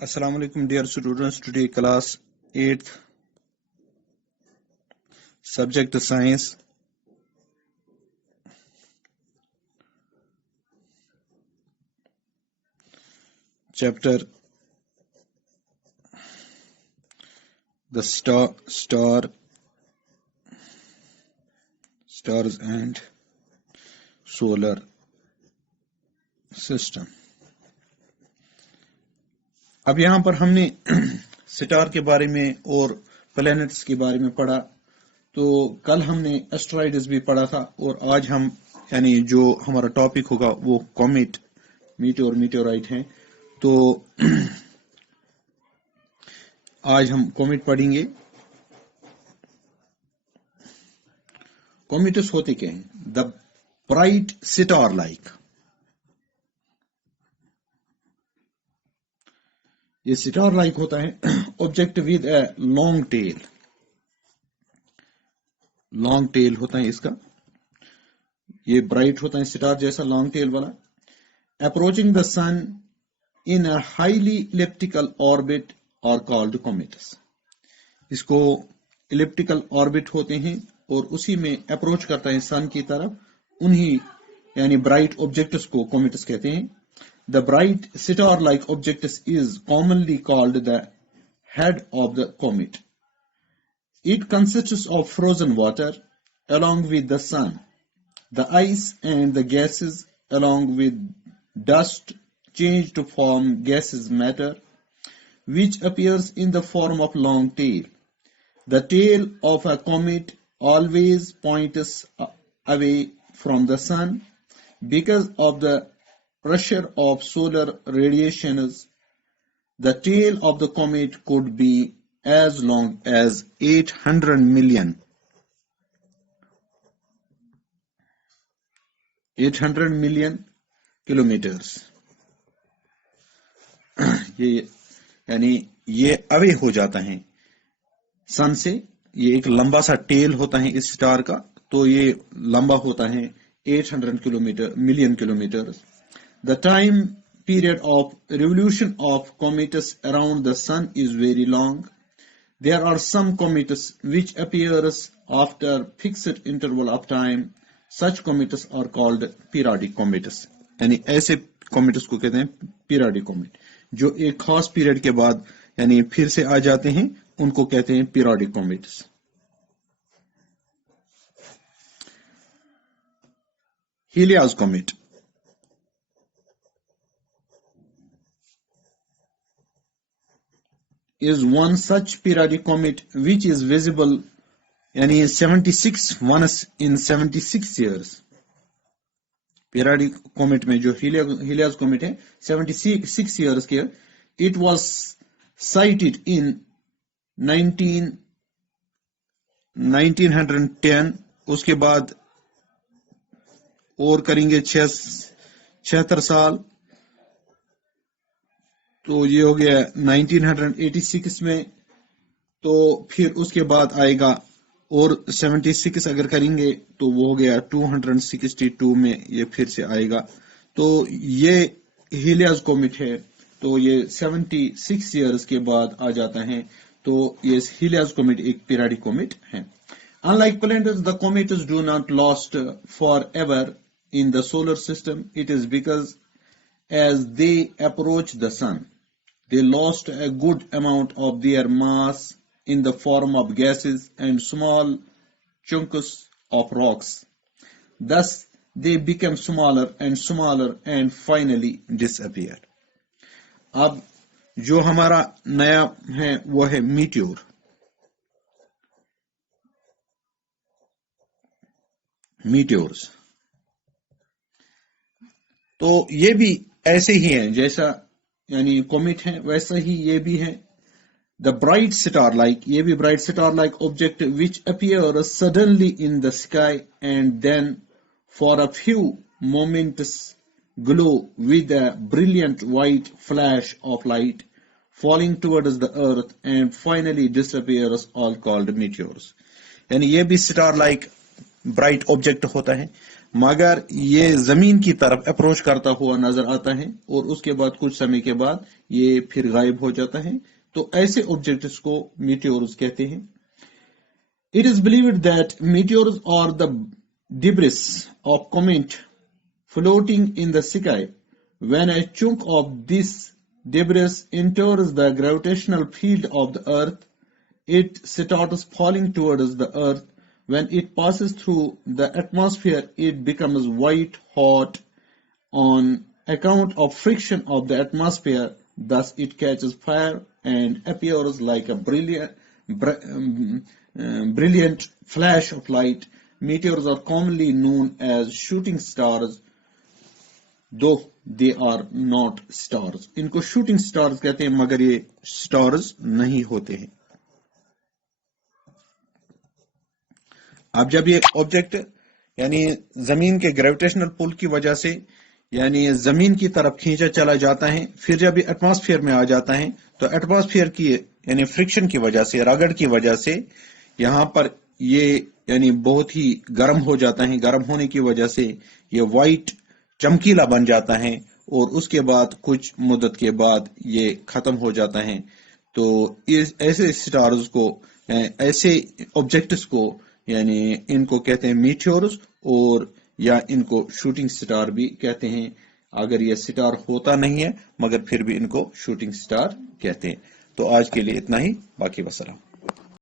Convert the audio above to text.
Assalamu alaikum dear students. Today class 8th, subject science, chapter the stars and solar system. अब यहाँ पर हमने star के बारे में और प्लैनेट्स के बारे में पढ़ा। तो कल हमने एस्ट्रॉइड्स भी पढ़ा था और आज हम यानी जो हमारा टॉपिक होगा वो कॉमेट, मीटियोर, मीटियोराइट है। तो आज हम कॉमेट पढ़ेंगे। कॉमेट्स होते क्या हैं? द ब्राइट स्टार लाइक, ये स्टार लाइक होता है object with a long tail. Long tail होता है इसका, ये ब्राइट होता है स्टार जैसा लॉन्ग टेल वाला। Approaching the sun in a highly elliptical orbit और कॉल्ड कॉमेट्स। इसको इलिप्टिकल ऑर्बिट होते हैं और उसी में अप्रोच करता है सन की तरफ, उन्हीं यानी ब्राइट ऑब्जेक्ट्स को कॉमेट्स कहते हैं। The bright star-like object is commonly called the head of the comet. It consists of frozen water along with the sun, the ice and the gases along with dust change to form gaseous matter, which appears in the form of long tail. The tail of a comet always points away from the sun because of the pressure of solar radiations. The tail of the comet could be as long as 800 million kilometers. ये यानी ये away हो जाता है सन से। ये एक लंबा सा टेल होता है इस स्टार का, तो ये लंबा होता है 800 million kilometre. The time period of revolution of comets around the sun is very long. There are some comets which appears after fixed interval of time. Such comets are called periodic comets. यानी ऐसे comets को कहते हैं periodic comet, जो एक खास period के बाद यानी फिर से आ जाते हैं, उनको कहते हैं periodic comets. Helios comet is one such periodic comet which is visible यानी 76 once in 76 years. Periodic comet में जो Helios comet है 76 years के, it was sighted in 1910। उसके बाद और करेंगे 76 साल, तो ये हो गया 1986 में। तो फिर उसके बाद आएगा और 76 अगर करेंगे तो वो हो गया 262 में, ये फिर से आएगा। तो ये हीलियस कॉमेट है, तो ये 76 इयर्स के बाद आ जाता है। तो ये हीलियस कॉमेट एक पीरियडिक कॉमेट है। Unlike planets, the comets do not last forever in the solar system. It is because as they approach the sun, they lost a good amount of their mass in the form of gases and small chunks of rocks. Thus, they become smaller and finally disappear. अब जो हमारा नया है वो है meteor. Meteors तो ये भी ऐसे ही हैं, जैसा यानी कॉमेट है वैसा ही ये भी है। द ब्राइट स्टार लाइक, ये भी bright star like object which appear suddenly in the sky and then for a few moments glow with a brilliant white flash of light falling towards the earth and finally disappears, all called meteors. यानी ये भी star like bright object होता है। मगर ये जमीन की तरफ अप्रोच करता हुआ नजर आता है और उसके बाद कुछ समय के बाद ये फिर गायब हो जाता है। तो ऐसे ऑब्जेक्ट्स को मीटियोर्स कहते हैं। It is believed that meteors are the debris of comet floating in the sky. When a chunk of this debris enters the gravitational field of the Earth, it starts falling towards the Earth. When it passes through the atmosphere, it becomes white hot on account of friction of the atmosphere. Thus, it catches fire and appears like a brilliant flash of light. Meteors are commonly known as shooting stars, though they are not stars. इनको shooting stars कहते हैं मगर ये stars नहीं होते हैं। अब जब ये ऑब्जेक्ट यानी जमीन के ग्रेविटेशनल पुल की वजह से यानी जमीन की तरफ खींचा चला जाता है, फिर जब ये एटमॉस्फेयर में आ जाता है तो एटमॉस्फेयर की यानी फ्रिक्शन की वजह से, रगड़ की वजह से यहाँ पर ये यानी बहुत ही गर्म हो जाता है। गर्म होने की वजह से ये वाइट चमकीला बन जाता है और उसके बाद कुछ मुद्दत के बाद ये खत्म हो जाता है। तो इस ऐसे स्टार्स को, ऐसे ऑब्जेक्ट्स को यानी इनको कहते हैं मीटियोर्स, और या इनको शूटिंग स्टार भी कहते हैं। अगर ये स्टार होता नहीं है मगर फिर भी इनको शूटिंग स्टार कहते हैं। तो आज के लिए इतना ही, बाकी वसलाम।